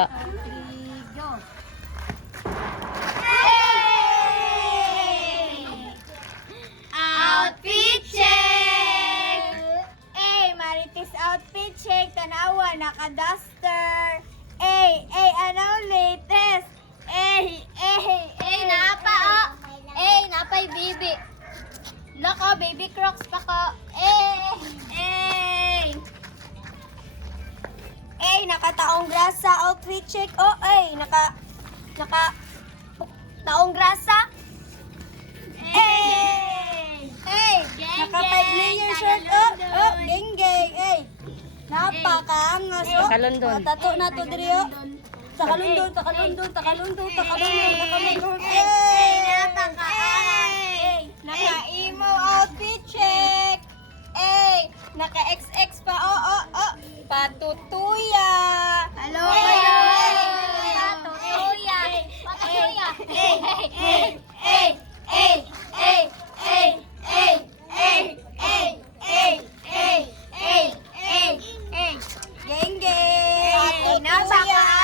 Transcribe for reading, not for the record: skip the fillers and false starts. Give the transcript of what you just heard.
Go. Outfit check! Marites outfit check. Tanawa, naka-duster. Ano latest? Napa, oh. Napay baby. Nako, baby crocs pa ko. Naka-taong grasa outfit check. Oh, naka taong grasa. Naka 5-layer shirt. Geng. Napakaangas. Takalundon. Tato na to diri. Takalundon. Naka-emo outfit check. Naka-XX pa. Patutuya. Hello. Geng. Napaka